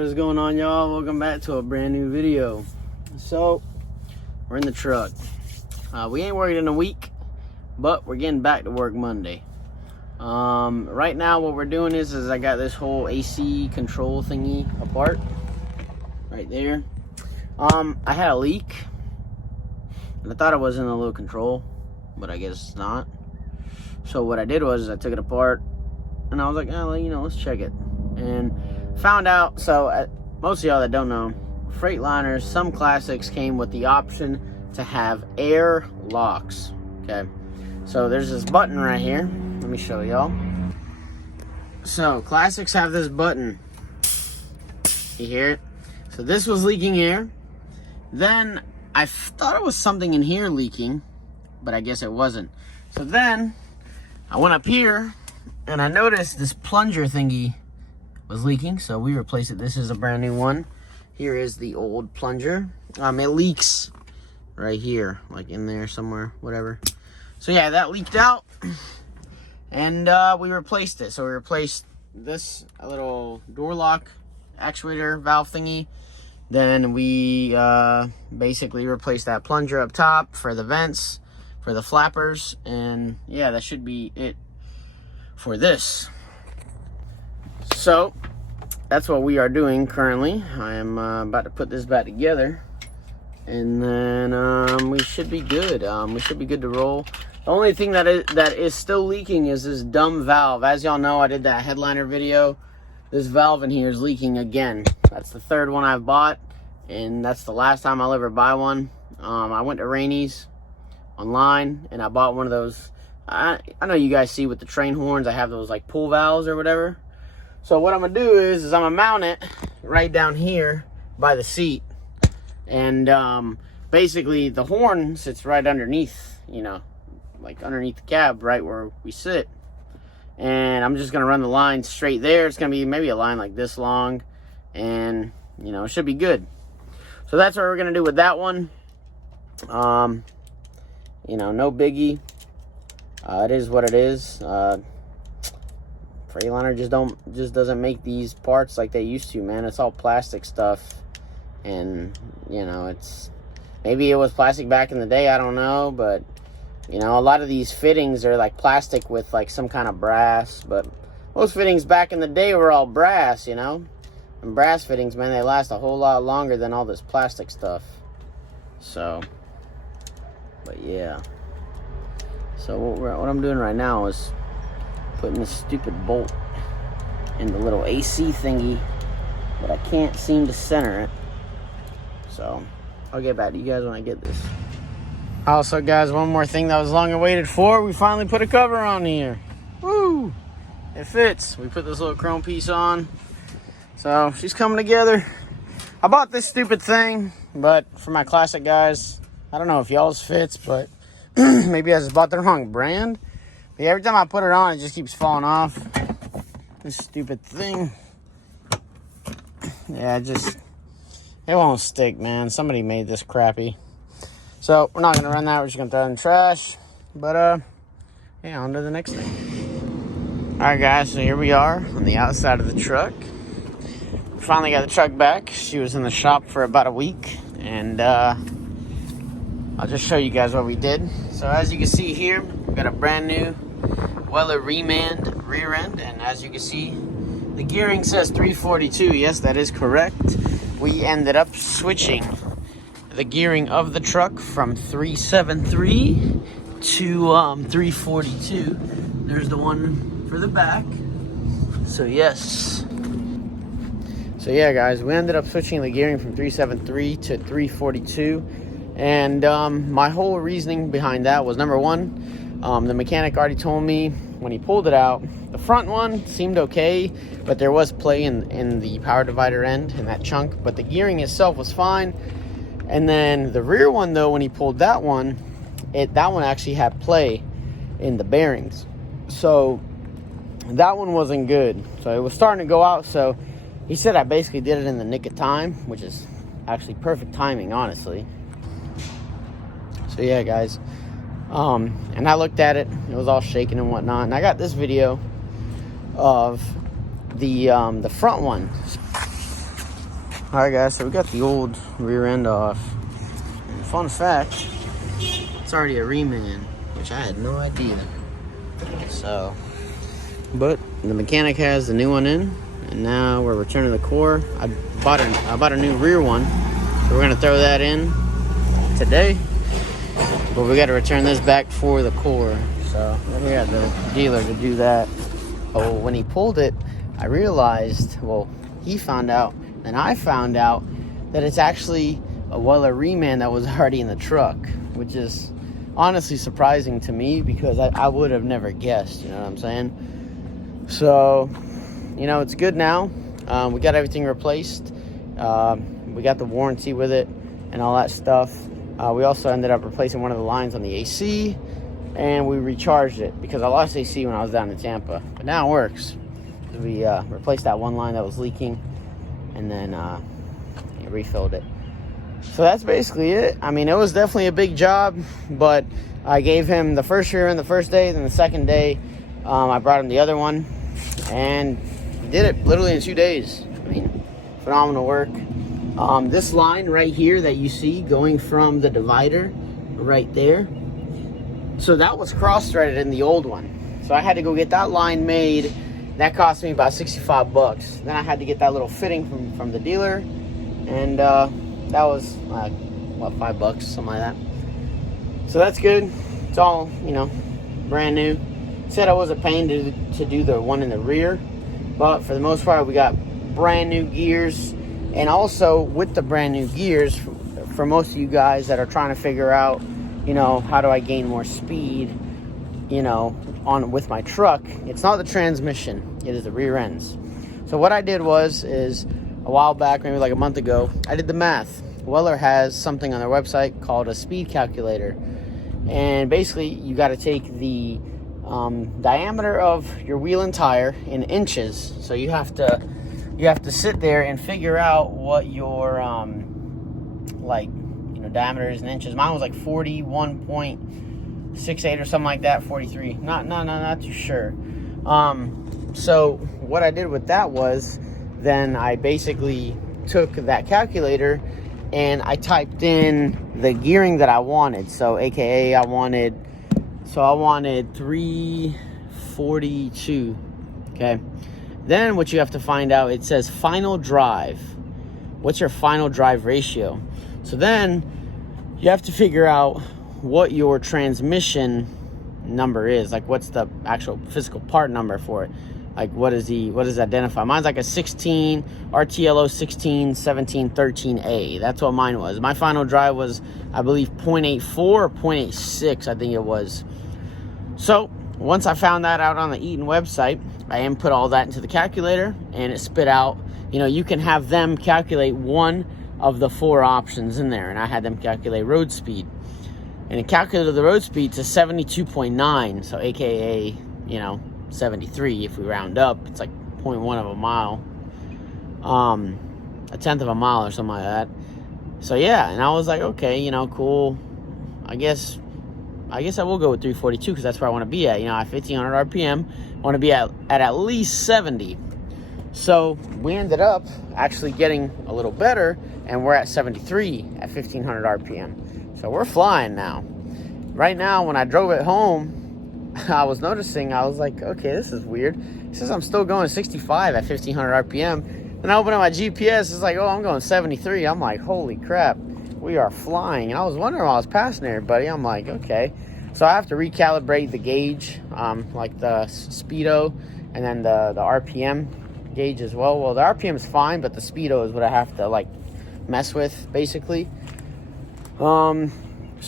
What is going on, y'all? Welcome back to a brand new video. So we're in the truck. We ain't working in a week, but we're getting back to work Monday. Right now what we're doing is I got this whole AC control thingy apart right there. I had a leak and I thought it was in the little control, but I guess it's not. So what I did was I took it apart and I was like, oh, you know, let's check it. And found out, so most of y'all that don't know, Freightliners, some classics came with the option to have air locks. Okay, so there's this button right here. Let me show y'all. So classics have this button. You hear it? So this was leaking air. Then I thought it was something in here leaking, but I guess it wasn't. So then I went up here and I noticed this plunger thingy was leaking, so we replaced it. This is a brand new one. Here is the old plunger. It leaks right here, like in there somewhere, whatever. So yeah, that leaked out, and we replaced it. So we replaced this little door lock actuator valve thingy. Then we basically replaced that plunger up top for the vents, for the flappers, and yeah, that should be it for this. So that's what we are doing currently. I am about to put this back together, and then we should be good. We should be good to roll. The only thing that is still leaking is this dumb valve. As y'all know, I did that headliner video. This valve in here is leaking again. That's the third one I've bought, and that's the last time I'll ever buy one. I went to Rainey's online and I bought one of those. I know you guys see with the train horns, I have those like pull valves or whatever. So what I'm gonna do is I'm gonna mount it right down here by the seat, and basically the horn sits right underneath, you know, like underneath the cab, right where we sit. And I'm just gonna run the line straight there. It's gonna be maybe a line like this long, and you know, it should be good. So that's what we're gonna do with that one. You know, no biggie. It is what it is. Freightliner just doesn't make these parts like they used to, man. It's all plastic stuff, and you know, it's maybe it was plastic back in the day, I don't know, but you know, a lot of these fittings are like plastic with like some kind of brass, but most fittings back in the day were all brass, you know. And brass fittings, man, they last a whole lot longer than all this plastic stuff. So, but yeah. So what I'm doing right now is putting this stupid bolt in the little AC thingy, but I can't seem to center it. So I'll get back to you guys when I get this. Also, guys, one more thing that was long awaited for. We finally put a cover on here. Woo! It fits. We put this little chrome piece on. So she's coming together. I bought this stupid thing, but for my classic guys, I don't know if y'all's fits, but maybe I just bought the wrong brand. But yeah, every time I put it on, it just keeps falling off. This stupid thing. Yeah, it won't stick, man. Somebody made this crappy. So we're not gonna run that. We're just gonna throw it in the trash. But yeah, on to the next thing. All right, guys. So here we are on the outside of the truck. Finally got the truck back. She was in the shop for about a week, and I'll just show you guys what we did. So as you can see here, we got a brand new Weller Remand rear end, and as you can see, the gearing says 342. Yes, that is correct. We ended up switching the gearing of the truck from 373 to 342. There's the one for the back. So yes. So yeah, guys, we ended up switching the gearing from 373 to 342. And my whole reasoning behind that was, number one, the mechanic already told me when he pulled it out, the front one seemed okay, but there was play in the power divider end, in that chunk, but the gearing itself was fine. And then the rear one, though, when he pulled that one actually had play in the bearings. So that one wasn't good. So it was starting to go out. So he said I basically did it in the nick of time, which is actually perfect timing, honestly. So yeah, guys. And I looked at it. It was all shaking and whatnot. And I got this video of the front one. Alright guys, so we got the old rear end off. And fun fact, it's already a reman, which I had no idea. So, but the mechanic has the new one in, and now we're returning the core. I bought a new rear one, so we're gonna throw that in today. But we got to return this back for the core. So we got the dealer to do that. Oh, when he pulled it, I realized, well, he found out, and I found out that it's actually a Weller reman that was already in the truck, which is honestly surprising to me because I would have never guessed, you know what I'm saying? So, you know, it's good now. We got everything replaced. We got the warranty with it and all that stuff. We also ended up replacing one of the lines on the AC, and we recharged it because I lost AC when I was down in Tampa. But now it works. We replaced that one line that was leaking, and then refilled it. So that's basically it. I mean, it was definitely a big job, but I gave him the first rear end the first day, then the second day I brought him the other one, and he did it literally in 2 days. I mean, phenomenal work. This line right here that you see going from the divider right there, so that was cross-threaded in the old one. So I had to go get that line made. That cost me about 65 bucks. Then I had to get that little fitting from the dealer, and that was like, what, $5, something like that. So that's good. It's all, you know, brand new. Said I was a pain to do the one in the rear, but for the most part we got brand new gears. And also with the brand new gears, for most of you guys that are trying to figure out, you know, how do I gain more speed, you know, with my truck, it's not the transmission, it is the rear ends. So what I did is a while back, maybe like a month ago, I did the math. Weller has something on their website called a speed calculator, and basically you got to take the diameter of your wheel and tire in inches. So you have to sit there and figure out what your diameter is in inches. Mine was like 41.68 or something like that, 43. Not too sure. So what I did with that was, then I basically took that calculator and I typed in the gearing that I wanted. So AKA I wanted 342. Okay. Then what you have to find out, it says final drive. What's your final drive ratio? So then you have to figure out what your transmission number is. Like, what's the actual physical part number for it? Like, what does it identify? Mine's like a 16 RTLO 16 17 13A. That's what mine was. My final drive was, I believe, 0.84 or 0.86, I think it was. So once I found that out on the Eaton website, I input all that into the calculator, and it spit out, you know, you can have them calculate one of the 4 options in there, and I had them calculate road speed, and it calculated the road speed to 72.9, so AKA, you know, 73 if we round up. It's like 0.1 of a mile, a tenth of a mile or something like that. So yeah, and I was like, okay, you know, cool. I guess I will go with 342 because that's where I want to be at. You know, at 1500 RPM, I want to be at least 70. So we ended up actually getting a little better, and we're at 73 at 1500 RPM. So we're flying now. Right now, when I drove it home, I was noticing, I was like, okay, this is weird. It says I'm still going 65 at 1500 RPM. And I open up my GPS, it's like, oh, I'm going 73. I'm like, holy crap, we are flying. And I was wondering while I was passing everybody, I'm like, okay. So I have to recalibrate the gauge, like the speedo, and then the RPM gauge as well. Well, the RPM is fine, but the speedo is what I have to like mess with, basically. So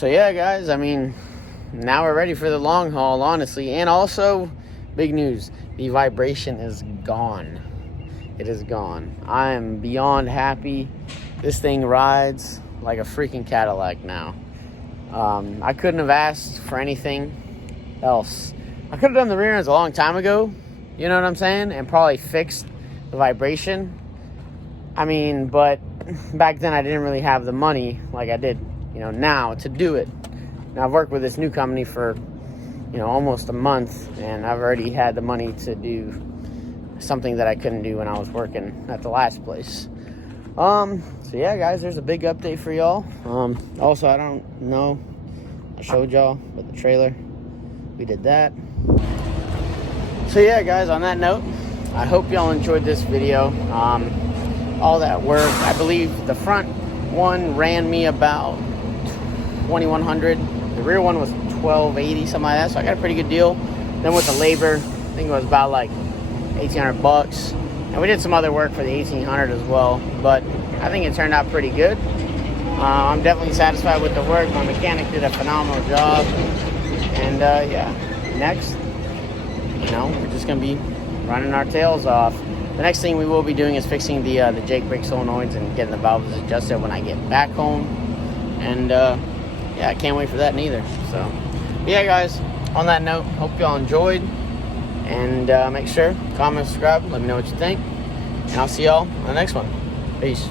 yeah, guys, I mean, now we're ready for the long haul, honestly. And also, big news, the vibration is gone. It is gone. I am beyond happy. This thing rides like a freaking Cadillac now. I couldn't have asked for anything else. I could have done the rear ends a long time ago, you know what I'm saying, and probably fixed the vibration. I mean, but back then I didn't really have the money like I did, you know, now to do it. Now I've worked with this new company for, you know, almost a month, and I've already had the money to do something that I couldn't do when I was working at the last place. So yeah, guys, there's a big update for y'all. Also, I don't know, I showed y'all with the trailer, we did that. So yeah, guys, on that note, I hope y'all enjoyed this video. All that work, I believe the front one ran me about 2,100. The rear one was 1,280, something like that. So I got a pretty good deal. Then with the labor, I think it was about like 1,800 bucks. And we did some other work for the 1,800 as well. But I think it turned out pretty good. I'm definitely satisfied with the work. My mechanic did a phenomenal job. And yeah, next, we're just gonna be running our tails off. The next thing we will be doing is fixing the Jake brake solenoids and getting the valves adjusted when I get back home. And yeah, I can't wait for that neither. So yeah, guys, on that note, hope y'all enjoyed. And make sure, comment, subscribe, let me know what you think. And I'll see y'all on the next one. Peace.